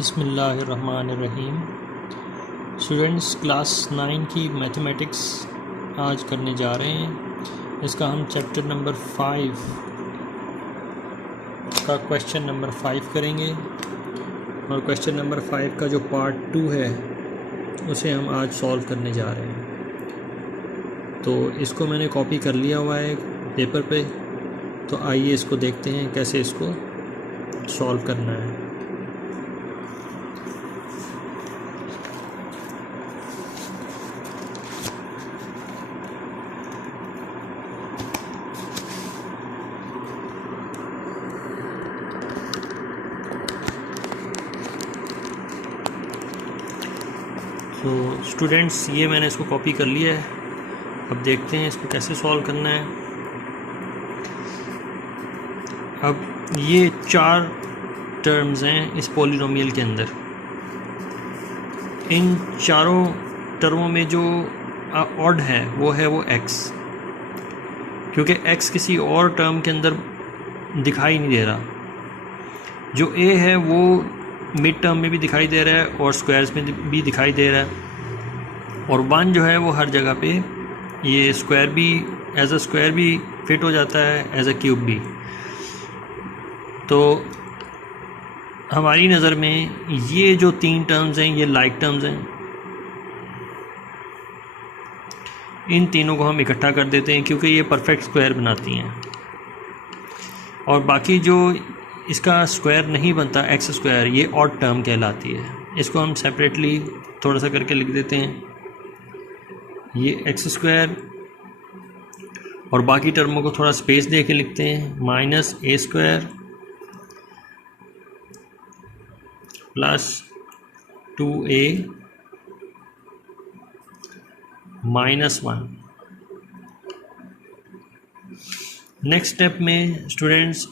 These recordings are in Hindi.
बिस्मिल्लाहिर्रहमानिर्रहीम। स्टूडेंट्स क्लास 9 की मैथमेटिक्स आज करने जा रहे हैं। इसका हम चैप्टर नंबर 5 का क्वेश्चन नंबर 5 करेंगे और क्वेश्चन नंबर 5 का जो पार्ट 2 है उसे हम आज सॉल्व करने जा रहे हैं। तो इसको मैंने कॉपी कर लिया हुआ है पेपर पे, तो आइए इसको देखते हैं कैसे इसको सॉल्व करना है। तो स्टूडेंट्स ये मैंने इसको कॉपी कर लिया है। अब देखते हैं इसको कैसे सॉल्व करना है। अब ये 4 टर्म्स हैं इस पॉलिनोमियल के अंदर। इन चारों टर्मों में जो ऑड है वो x, क्योंकि x किसी और टर्म के अंदर दिखाई नहीं दे रहा। जो a है वो मिड टर्म में भी दिखाई दे रहा है और स्क्वायर्स में भी दिखाई दे रहा है, और 1 जो है वो हर जगह पे ये स्क्वायर भी एज अ स्क्वायर भी फिट हो जाता है, एज अ क्यूब भी। तो हमारी नज़र में ये जो 3 टर्म्स हैं ये लाइक टर्म्स हैं। इन तीनों को हम इकट्ठा कर देते हैं क्योंकि ये परफेक्ट स्क्वायर बनाती हैं, और बाकी जो इसका स्क्वायर नहीं बनता एक्स स्क्वायर, ये ऑड टर्म कहलाती है। इसको हम सेपरेटली थोड़ा सा करके लिख देते हैं, ये एक्स स्क्वायर, और बाकी टर्मों को थोड़ा स्पेस दे के लिखते हैं, minus a square plus 2a minus 1। Next step में स्टूडेंट्स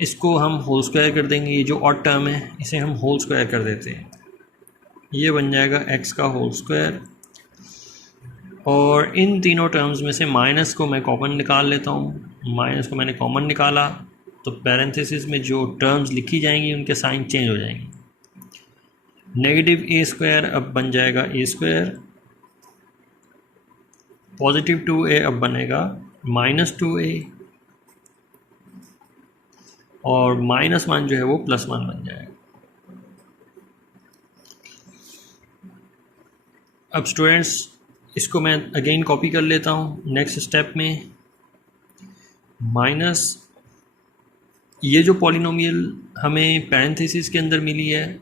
इसको हम होल स्क्वायर कर देंगे। ये जो ऑड टर्म है इसे हम होल स्क्वायर कर देते हैं, ये बन जाएगा x का होल स्क्वायर। और इन तीनों टर्म्स में से माइनस को मैं कॉमन निकाल लेता हूँ। माइनस को मैंने कॉमन निकाला तो पैरेंथेसिस में जो टर्म्स लिखी जाएंगी उनके साइन चेंज हो जाएंगे। नेगेटिव a स्क्वायर अब बन जाएगा a स्क्वायर, पॉजिटिव 2a अब बनेगा माइनस 2a, और माइनस 1 जो है वो प्लस 1 बन जाएगा। अब स्टूडेंट्स इसको मैं अगेन कॉपी कर लेता हूँ। नेक्स्ट स्टेप में माइनस ये जो पॉलिनोमियल हमें पैरेंथेसिस के अंदर मिली है,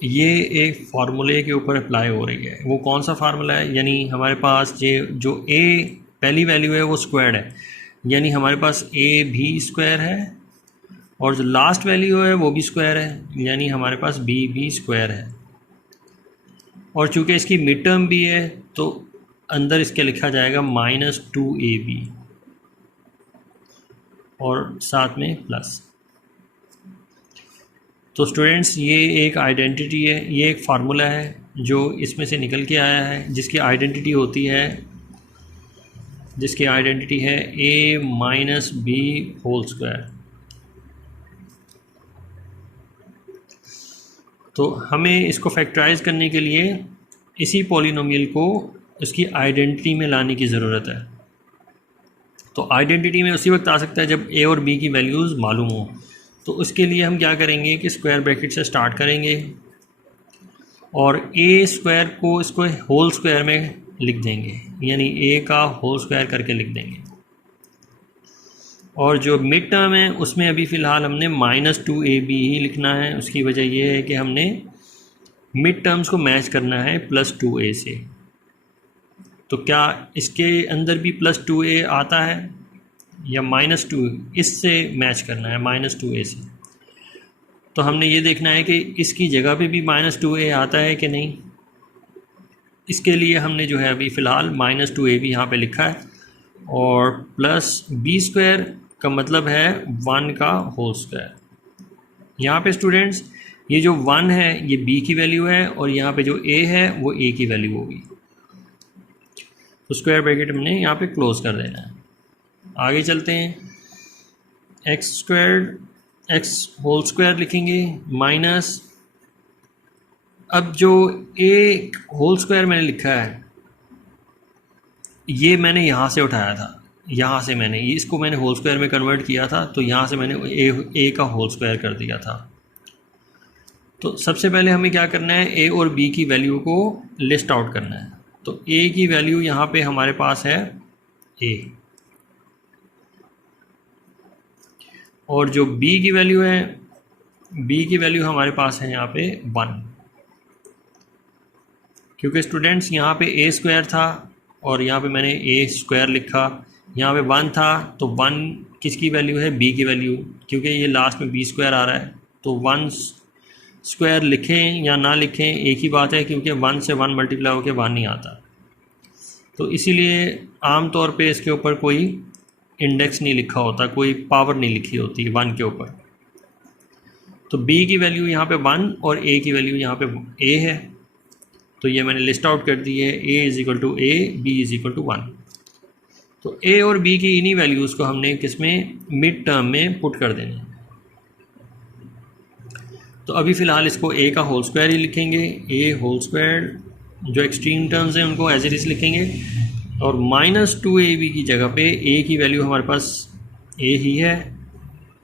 ये एक फार्मूले के ऊपर अप्लाई हो रही है। वो कौन सा फार्मूला है? यानी हमारे पास ये जो a पहली वैल्यू है वो स्क्वायर्ड है, यानी हमारे पास a भी स्क्वायर है, और जो लास्ट वैल्यू है वो भी स्क्वायर है, यानी हमारे पास b भी स्क्वायर है। और चूंकि इसकी मिड टर्म भी है तो अंदर इसके लिखा जाएगा माइनस 2ab और साथ में प्लस। तो स्टूडेंट्स ये एक आइडेंटिटी है, ये एक फार्मूला है जो इसमें से निकल के आया है, जिसकी आइडेंटिटी है a minus b whole square. तो हमें इसको फैक्टराइज करने के लिए इसी पॉलिनोमियल को इसकी आइडेंटिटी में लाने की ज़रूरत है। तो आइडेंटिटी में उसी वक्त आ सकता है जब a और b की वैल्यूज़ मालूम हो। तो उसके लिए हम क्या करेंगे कि स्क्वायर ब्रैकेट से स्टार्ट करेंगे और a स्क्वायर को इसको होल स्क्वायर में लिख देंगे, यानी a का होल स्क्वायर करके लिख देंगे। और जो मिड टर्म है उसमें अभी फ़िलहाल हमने माइनस 2ab ही लिखना है। उसकी वजह यह है कि हमने मिड टर्म्स को मैच करना है प्लस 2a से। तो क्या इसके अंदर भी प्लस 2a आता है या माइनस 2? इससे मैच करना है माइनस 2a से। तो हमने ये देखना है कि इसकी जगह पे भी माइनस 2a आता है कि नहीं। इसके लिए हमने जो है अभी फ़िलहाल माइनस 2a भी यहाँ पे लिखा है, और प्लस b स्क्वायर का मतलब है 1 का होल स्क्वायर। यहाँ पे स्टूडेंट्स ये जो 1 है ये b की वैल्यू है, और यहाँ पे जो a है वो a की वैल्यू होगी। तो स्क्वायर ब्रैकेट हमने यहाँ पे क्लोज कर देना है। आगे चलते हैं। X squared x whole square लिखेंगे माइनस, अब जो ए होल स्क्वायर मैंने लिखा है ये मैंने यहाँ से उठाया था, यहाँ से मैंने इसको मैंने होल स्क्वायर में कन्वर्ट किया था, तो यहाँ से मैंने ए का होल स्क्वायर कर दिया था। तो सबसे पहले हमें क्या करना है, ए और बी की वैल्यू को लिस्ट आउट करना है। तो ए की वैल्यू यहाँ पे हमारे पास है ए, और जो बी की वैल्यू है, बी की वैल्यू हमारे पास है यहाँ पे 1, क्योंकि स्टूडेंट्स यहाँ पे ए स्क्वायर था और यहाँ पे मैंने ए स्क्वायर लिखा, यहाँ पे 1 था, तो 1 किसकी वैल्यू है, बी की वैल्यू, क्योंकि ये लास्ट में बी स्क्वायर आ रहा है, तो 1 स्क्वायर लिखें या ना लिखें एक ही बात है, क्योंकि 1 से 1 मल्टीप्लाई होकर 1 नहीं आता। तो इसीलिए आम तौर पे इसके ऊपर कोई इंडेक्स नहीं लिखा होता, कोई पावर नहीं लिखी होती 1 के ऊपर। तो b की वैल्यू यहाँ पे 1 और a की वैल्यू यहाँ पे a है, तो ये मैंने लिस्ट आउट कर दी है, a is to a, b is to 1। तो a और b की इन्हीं वैल्यूज़ को हमने किसमें, मिड टर्म में पुट कर देना है। तो अभी फ़िलहाल इसको a का होल स्क्वायर ही लिखेंगे, a होल स्क्वायर, जो एक्सट्रीम टर्म्स हैं उनको एज इट इज़ लिखेंगे, और -2ab की जगह पे a की वैल्यू हमारे पास a ही है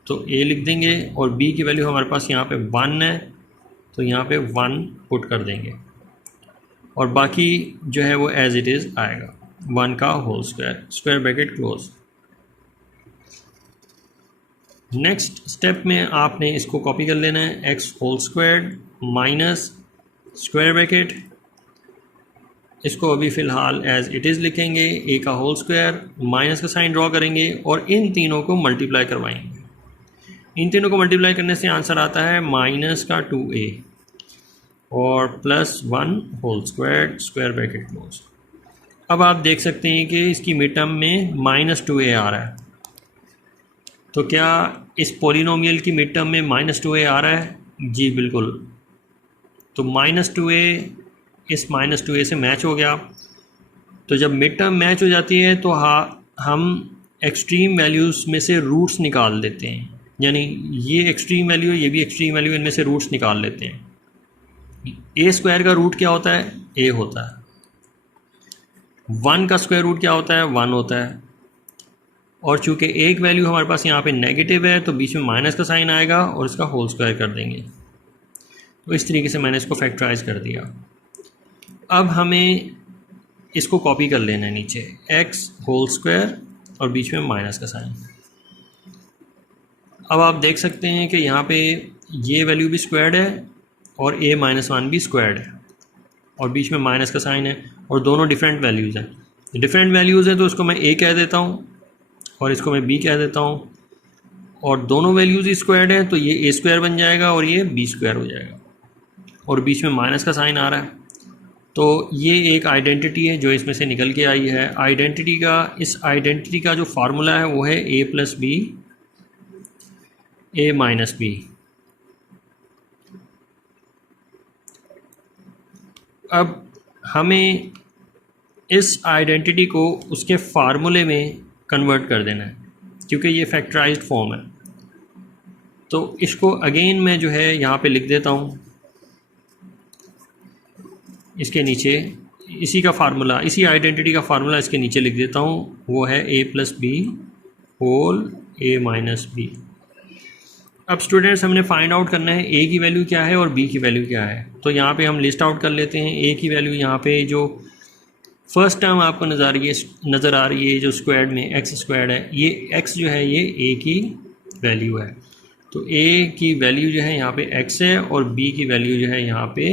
तो a लिख देंगे, और b की वैल्यू हमारे पास यहाँ पे 1 है तो यहाँ पे 1 पुट कर देंगे, और बाकी जो है वो एज इट इज़ आएगा, 1 का whole square, square bracket close. Next step में आपने इसको कॉपी कर लेना है, x whole square minus square bracket, इसको अभी फ़िलहाल एज इट इज़ लिखेंगे, a का होल स्क्वायर, माइनस का साइन ड्रॉ करेंगे और इन तीनों को मल्टीप्लाई करवाएंगे। इन तीनों को मल्टीप्लाई करने से आंसर आता है माइनस का 2a और plus 1 whole square, square bracket close. अब आप देख सकते हैं कि इसकी मिड टर्म में -2a आ रहा है, तो क्या इस पॉलिनोमियल की मिड टर्म में -2a आ रहा है? जी बिल्कुल। तो -2a इस -2a से मैच हो गया। तो जब मिड टर्म मैच हो जाती है तो हम एक्सट्रीम वैल्यूज़ में से रूट्स निकाल देते हैं, यानी ये एक्सट्रीम वैल्यू है, ये भी एक्सट्रीम वैल्यू, इनमें से रूट्स निकाल लेते हैं। ए स्क्वायर का रूट क्या होता है? ए होता है। 1 का स्क्वायर रूट क्या होता है? 1 होता है। और चूंकि एक वैल्यू हमारे पास यहाँ पे नेगेटिव है तो बीच में माइनस का साइन आएगा और इसका होल स्क्वायर कर देंगे। तो इस तरीके से मैंने इसको फैक्टराइज कर दिया। अब हमें इसको कॉपी कर लेना है नीचे, x होल स्क्वायर और बीच में माइनस का साइन। अब आप देख सकते हैं कि यहाँ पे ये वैल्यू भी स्क्वायर्ड है और a-1 भी स्क्वायर्ड है और बीच में माइनस का साइन है, और दोनों डिफरेंट वैल्यूज़ हैं। डिफरेंट वैल्यूज़ हैं तो उसको मैं a कह देता हूँ और इसको मैं b कह देता हूँ, और दोनों वैल्यूज़ ही स्क्वायर्ड है तो ये a स्क्वायर बन जाएगा और ये b स्क्वायर हो जाएगा, और बीच में माइनस का साइन आ रहा है। तो ये एक आइडेंटिटी है जो इसमें से निकल के आई है। इस आइडेंटिटी का जो फार्मूला है वो है a plus b, a minus b. अब हमें इस आइडेंटिटी को उसके फार्मूले में कन्वर्ट कर देना है, क्योंकि ये फैक्टराइज्ड फॉर्म है। तो इसको अगेन मैं जो है यहाँ पे लिख देता हूँ, इसके नीचे इसी का फार्मूला, इसी आइडेंटिटी का फार्मूला इसके नीचे लिख देता हूँ, वो है a plus b whole a minus b. अब स्टूडेंट्स हमने फाइंड आउट करना है a की वैल्यू क्या है और b की वैल्यू क्या है। तो यहाँ पे हम लिस्ट आउट कर लेते हैं। a की वैल्यू यहाँ पे जो फर्स्ट टर्म आपको नज़र आ रही है जो स्क्वायर्ड में x स्क्वायर्ड है, ये x जो है ये a की वैल्यू है। तो a की वैल्यू जो है यहाँ पे x है और b की वैल्यू जो है यहाँ पे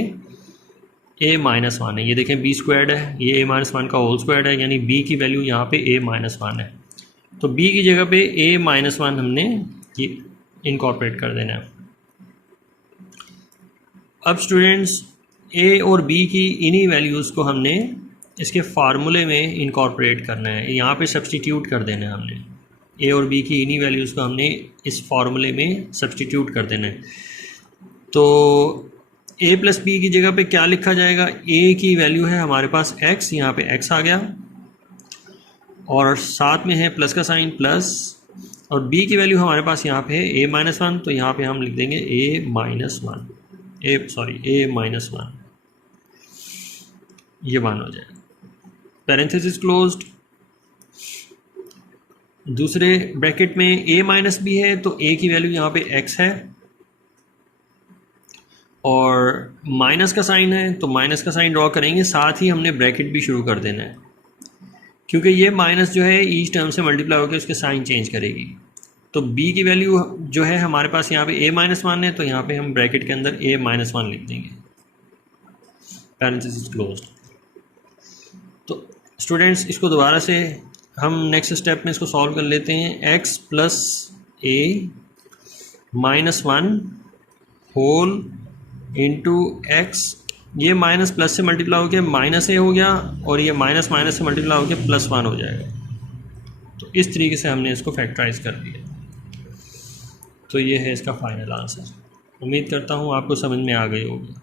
a-1 है। ये देखें b स्क्वायर्ड है, ये a-1 का होल स्क्वायर्ड है, यानी b की वैल्यू यहाँ पे a-1 है। तो b की जगह पे a-1 हमने ये इनकॉर्पोरेट कर देना है। अब स्टूडेंट्स a और b की इन्हीं वैल्यूज़ को हमने इसके फार्मूले में इनकॉर्पोरेट करना है, यहाँ पे सब्सटीट्यूट कर देना है हमने। a और b की इन्हीं वैल्यूज़ को हमने इस फार्मूले में सब्सटीट्यूट कर देना है। तो a प्लस बी की जगह पे क्या लिखा जाएगा? a की वैल्यू है हमारे पास x, यहाँ पे x आ गया और साथ में है प्लस का साइन प्लस, और b की वैल्यू हमारे पास यहाँ पे है a-1, तो यहाँ पे हम लिख देंगे a-1, a-1, ये 1 हो जाएगा, पैरेंथेसिस क्लोज्ड। दूसरे ब्रैकेट में a-b है, तो a की वैल्यू यहाँ पे x है और माइनस का साइन है, तो माइनस का साइन ड्रॉ करेंगे, साथ ही हमने ब्रैकेट भी शुरू कर देना है, क्योंकि ये माइनस जो है ईच टर्म से मल्टीप्लाई होकर उसके साइन चेंज करेगी। तो b की वैल्यू जो है हमारे पास यहाँ पे a-1 है, तो यहाँ पे हम ब्रैकेट के अंदर a-1 लिख देंगे, पैरेंथेसिस क्लोज्ड। तो स्टूडेंट्स इसको दोबारा से हम नेक्स्ट स्टेप में इसको सॉल्व कर लेते हैं। x plus a-1 whole into x, ये माइनस प्लस से मल्टीप्लाई हो गया माइनस ए हो गया, और ये माइनस माइनस से मल्टीप्लाई हो गया +1 हो जाएगा। तो इस तरीके से हमने इसको फैक्टराइज कर दिया। तो ये है इसका फाइनल आंसर। उम्मीद करता हूँ आपको समझ में आ गई होगी।